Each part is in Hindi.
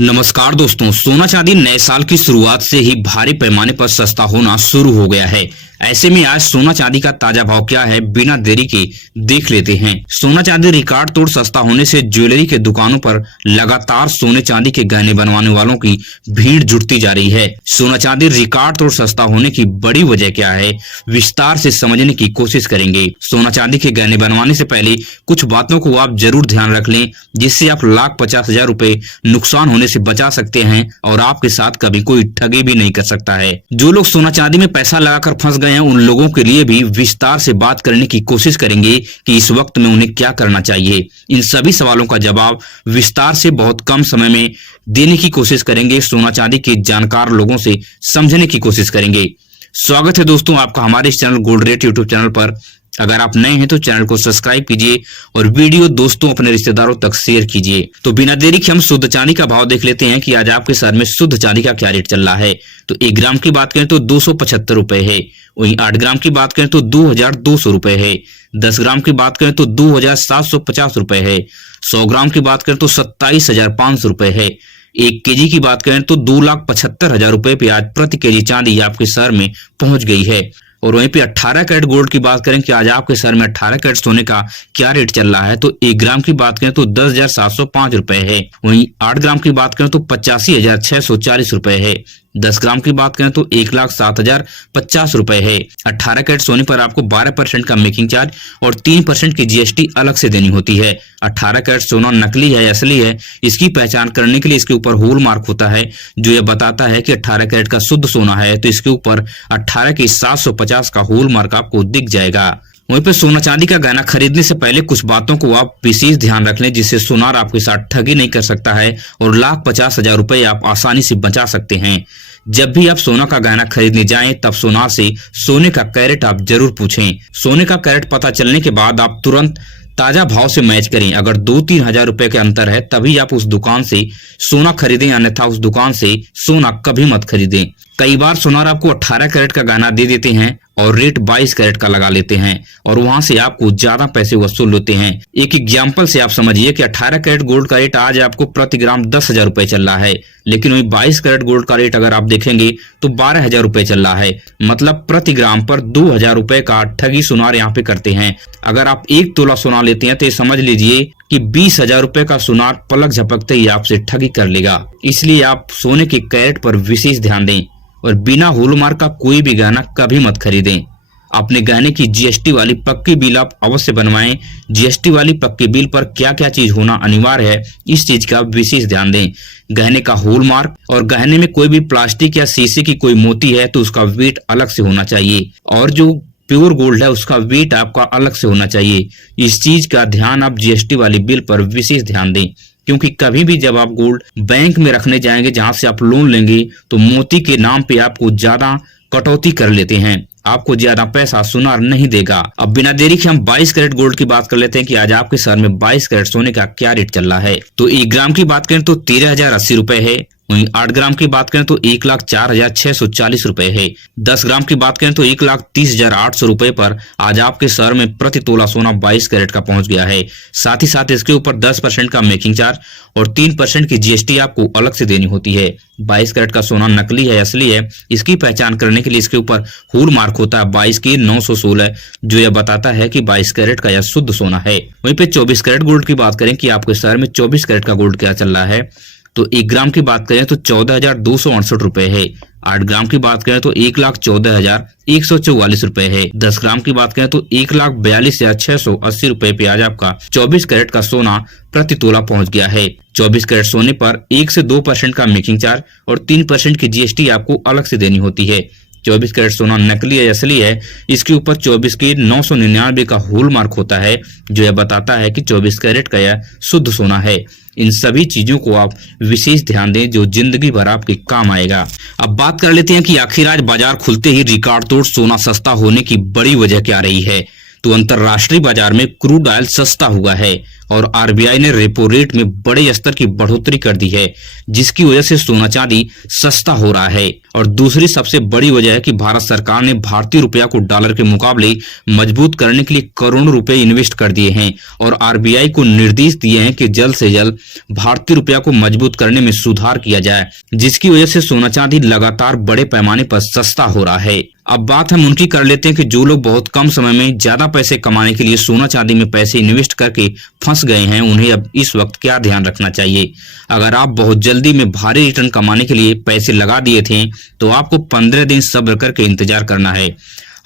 नमस्कार दोस्तों, सोना चांदी नए साल की शुरुआत से ही भारी पैमाने पर सस्ता होना शुरू हो गया है। ऐसे में आज सोना चांदी का ताजा भाव क्या है, बिना देरी के देख लेते हैं। सोना चांदी रिकॉर्ड तोड़ सस्ता होने से ज्वेलरी के दुकानों पर लगातार सोने चांदी के गहने बनवाने वालों की भीड़ जुटती जा रही है। सोना चांदी रिकॉर्ड तोड़ सस्ता होने की बड़ी वजह क्या है, विस्तार से समझने की कोशिश करेंगे। सोना चांदी के गहने बनवाने से पहले कुछ बातों को आप जरूर ध्यान रख लें, जिससे आप ₹1,50,000 नुकसान होने से बचा सकते हैं और आपके साथ कभी कोई ठगी भी नहीं कर सकता है। जो लोग सोना चांदी में पैसा लगाकर फंस गए हैं, उन लोगों के लिए भी विस्तार से बात करने की कोशिश करेंगे कि इस वक्त में उन्हें क्या करना चाहिए। इन सभी सवालों का जवाब विस्तार से बहुत कम समय में देने की कोशिश करेंगे। सोना चांदी के जानकार लोगों से समझने की कोशिश करेंगे। स्वागत है दोस्तों आपका हमारे इस channel gold rate YouTube channel पर। अगर आप नए हैं तो चैनल को सब्सक्राइब कीजिए और वीडियो दोस्तों अपने रिश्तेदारों तक शेयर कीजिए। तो बिना देरी के हम शुद्ध चांदी का भाव देख लेते हैं कि आज आपके शहर में शुद्ध चांदी का क्या रेट चल रहा है। तो 1 ग्राम की बात करें तो 275 रुपए है। वहीं 8 ग्राम की बात करें तो 2,200 रुपए है। 10 ग्राम की बात करें तो 2,750 रुपए है। 100 ग्राम की बात करें तो 27,500 रुपए है। 1 केजी की बात करें तो 2,75,000 रुपए पे आज प्रति केजी चांदी आपके शहर में पहुंच गई है। और वहीं पे 18 कैरेट गोल्ड की बात करें कि आज आपके शहर में 18 कैरेट सोने का क्या रेट चल रहा है। तो 1 ग्राम की बात करें तो 10,705 रुपए है। वहीं 8 ग्राम की बात करें तो 85,640 रुपए है। 10 ग्राम की बात करें तो 1,07,050 रुपए है। 18 कैरेट सोने पर आपको 12% का मेकिंग चार्ज और 3% की जीएसटी अलग से देनी होती है। 18 कैरेट सोना नकली है या असली है, इसकी पहचान करने के लिए इसके ऊपर होल मार्क होता है, जो यह बताता है कि 18 कैरेट का शुद्ध सोना है। तो इसके ऊपर 18 के 750 का होल मार्क आपको दिख जाएगा। वहीं पे सोना चांदी का गहना खरीदने से पहले कुछ बातों को आप विशेष ध्यान रख लें, जिससे सुनार आपके साथ ठगी नहीं कर सकता है और ₹1,50,000 रुपए आप आसानी से बचा सकते हैं। जब भी आप सोना का गहना खरीदने जाएं, तब सुनार से सोने का कैरेट आप जरूर पूछें। सोने का कैरेट पता चलने के बाद आप तुरंत ताजा भाव से मैच करें। अगर 2-3 हजार रुपए के अंतर है तभी आप उस दुकान से सोना खरीदें, अन्यथा उस दुकान से सोना कभी मत खरीदें। कई बार सुनार आपको 18 कैरेट का गहना दे देते हैं और रेट 22 कैरेट का लगा लेते हैं और वहां से आपको ज्यादा पैसे वसूल लेते हैं। एक एग्जाम्पल से आप समझिए कि 18 कैरेट गोल्ड का रेट आज आपको प्रति ग्राम 10,000 रुपए चल रहा है, लेकिन वही 22 कैरेट गोल्ड का रेट अगर आप देखेंगे तो 12,000 रुपए चल रहा है। मतलब प्रति ग्राम पर 2,000 रुपए का ठगी सुनार यहाँ पे करते हैं। अगर आप 1 तोला सोना लेते हैं तो समझ लीजिए कि 20,000 रुपए का सुनार पलक झपकते ही आपसे ठगी कर लेगा। इसलिए आप सोने के कैरेट पर विशेष ध्यान दें और बिना हॉलमार्क का कोई भी गहना कभी मत खरीदें। अपने गहने की जीएसटी वाली पक्की बिल आप अवश्य बनवाएं। जीएसटी वाली पक्की बिल पर क्या क्या चीज होना अनिवार्य है, इस चीज का विशेष ध्यान दें। गहने का हॉलमार्क और गहने में कोई भी प्लास्टिक या शीशे की कोई मोती है तो उसका वेट अलग से होना चाहिए और जो प्योर गोल्ड है उसका वेट आपका अलग से होना चाहिए। इस चीज का ध्यान आप जीएसटी वाली बिल पर विशेष ध्यान दें, क्योंकि कभी भी जब आप गोल्ड बैंक में रखने जाएंगे, जहां से आप लोन लेंगे, तो मोती के नाम पे आपको ज्यादा कटौती कर लेते हैं, आपको ज्यादा पैसा सुनार नहीं देगा। अब बिना देरी के हम 22 कैरेट गोल्ड की बात कर लेते हैं कि आज आपके शहर में 22 कैरेट सोने का क्या रेट चल रहा है। तो 1 ग्राम की बात करें तो 13,080 रुपए है। वहीं 8 ग्राम की बात करें तो 1,04,640 रुपए है। 10 ग्राम की बात करें तो 1,30,800 रुपए पर आज आपके शहर में प्रति तोला सोना 22 कैरेट का पहुंच गया है। साथ ही साथ इसके ऊपर 10% का मेकिंग चार्ज और 3% की जीएसटी आपको अलग से देनी होती है। 22 कैरेट का सोना नकली है असली है, इसकी पहचान करने के लिए इसके ऊपर होल मार्क होता है 22 की 916, जो यह बताता है कि 22 कैरेट का यह शुद्ध सोना है। वहीं पे 24 कैरेट गोल्ड की बात करें कि आपके शहर में 24 कैरेट का गोल्ड क्या चल रहा है। तो 1 ग्राम की बात करें तो 14,268 रुपए है। 8 ग्राम की बात करें तो 1,14,144 रुपए है। 10 ग्राम की बात करें तो 1,42,680 रुपए पे आज आपका 24 कैरेट का सोना प्रति तोला पहुंच गया है। 24 कैरेट सोने पर 1 से 2% का मेकिंग चार्ज और 3% की जीएसटी आपको अलग से देनी होती है। 24 कैरेट सोना नकली है असली है, इसके ऊपर 24 की 999 का होल मार्क होता है, जो यह बताता है कि 24 कैरेट का यह शुद्ध सोना है। इन सभी चीजों को आप विशेष ध्यान दें, जो जिंदगी भर आपके काम आएगा। अब बात कर लेते हैं कि आखिर आज बाजार खुलते ही रिकॉर्ड तोड़ सोना सस्ता होने की बड़ी वजह क्या रही है। तो अंतरराष्ट्रीय बाजार में क्रूड ऑयल सस्ता हुआ है और आरबीआई ने रेपो रेट में बड़े स्तर की बढ़ोतरी कर दी है, जिसकी वजह से सोना चांदी सस्ता हो रहा है। और दूसरी सबसे बड़ी वजह है कि भारत सरकार ने भारतीय रुपया को डॉलर के मुकाबले मजबूत करने के लिए करोड़ों रुपए इन्वेस्ट कर दिए हैं और आरबीआई को निर्देश दिए हैं कि जल्द से जल्द भारतीय रुपया को मजबूत करने में सुधार किया जाए, जिसकी वजह से सोना चांदी लगातार बड़े पैमाने पर सस्ता हो रहा है। अब बात हम उनकी कर लेते हैं कि जो लोग बहुत कम समय में ज्यादा पैसे कमाने के लिए सोना चांदी में पैसे इन्वेस्ट करके फंस गए हैं, उन्हें अब इस वक्त क्या ध्यान रखना चाहिए। अगर आप बहुत जल्दी में भारी रिटर्न कमाने के लिए पैसे लगा दिए थे तो आपको 15 दिन सब्र करके इंतजार करना है।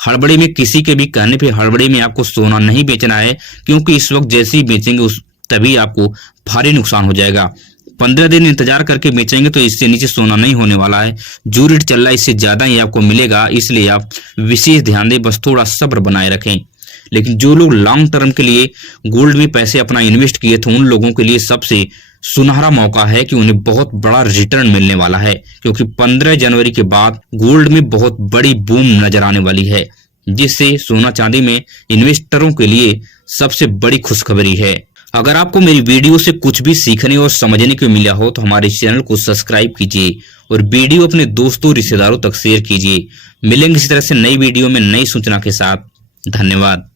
हड़बड़ी में किसी के भी कहने पे हड़बड़ी में आपको सोना नहीं बेचना है, क्योंकि इस वक्त जैसे ही बेचेंगे तभी आपको भारी नुकसान हो जाएगा। 15 दिन इंतजार करके बेचेंगे तो इससे नीचे सोना नहीं होने वाला है। जो रेट चल रहा है इससे ज्यादा ही आपको मिलेगा, इसलिए आप विशेष ध्यान दें, बस थोड़ा सब्र बनाए रखें। लेकिन जो लोग लॉन्ग टर्म के लिए गोल्ड में पैसे अपना इन्वेस्ट किए थे, उन लोगों के लिए सबसे सुनहरा मौका है कि उन्हें बहुत बड़ा रिटर्न मिलने वाला है, क्योंकि 15 जनवरी के बाद गोल्ड में बहुत बड़ी बूम नजर आने वाली है, जिससे सोना चांदी में इन्वेस्टरों के लिए सबसे बड़ी खुशखबरी है। अगर आपको मेरी वीडियो से कुछ भी सीखने और समझने को मिला हो तो हमारे चैनल को सब्सक्राइब कीजिए और वीडियो अपने दोस्तों रिश्तेदारों तक शेयर कीजिए। मिलेंगे इसी तरह से नई वीडियो में नई सूचना के साथ। धन्यवाद।